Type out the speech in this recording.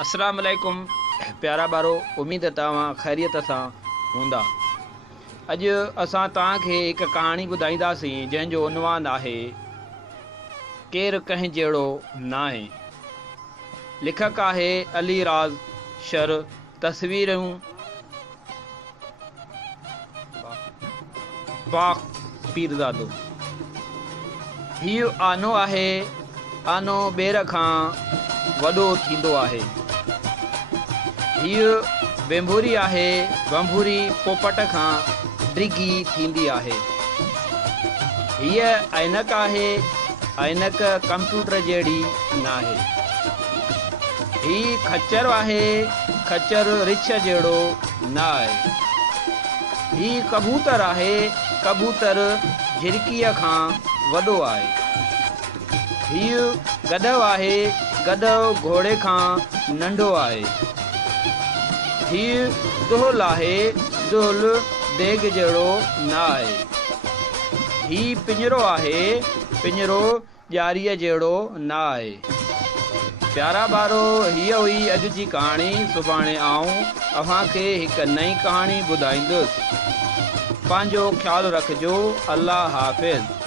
अस्सलाम वालेकुम प्यारा बारो, उम्मीद है तव्हां खैरियत सां हूंदा। अॼु असां तव्हांखे हिकु कहाणी ॿुधाईंदासीं जंहिंजो उनवान आहे केरु कंहिं जहिड़ो नाहे। लेखक आहे अली राज़ शर। तस्वीरूं पाक पीरज़ादो। हीउ आनो आहे, आनो ॿेर खां वॾो थींदो आहे। हीउ वेंभूरी आहे, वंभूरी पोपट खां डिघी थींदी आहे। हीअ ऐनक आहे, ऐनक कंप्यूटर जहिड़ी नाहे। हीउ खच्चर आहे, खच्चर रिछ जहिड़ो न आहे। हीउ कबूतर आहे, कबूतर झिरकीअ खां वॾो आहे। हीउ गधव आहे, गधव घोड़े खां नंढो आहे। हीउ दुहल आहे, दुहल देग जहिड़ो न आहे। हीउ पिंजरो आहे, पिंजरो ॼारीअ जहिड़ो न आहे। प्यारा ॿारो, हीअ हुई अॼु जी कहाणी। सुभाणे आऊं अव्हांखे हिकु नई कहाणी ॿुधाईंदुसि। पंहिंजो ख़्यालु रखिजो। अल्लाह हाफ़िज़।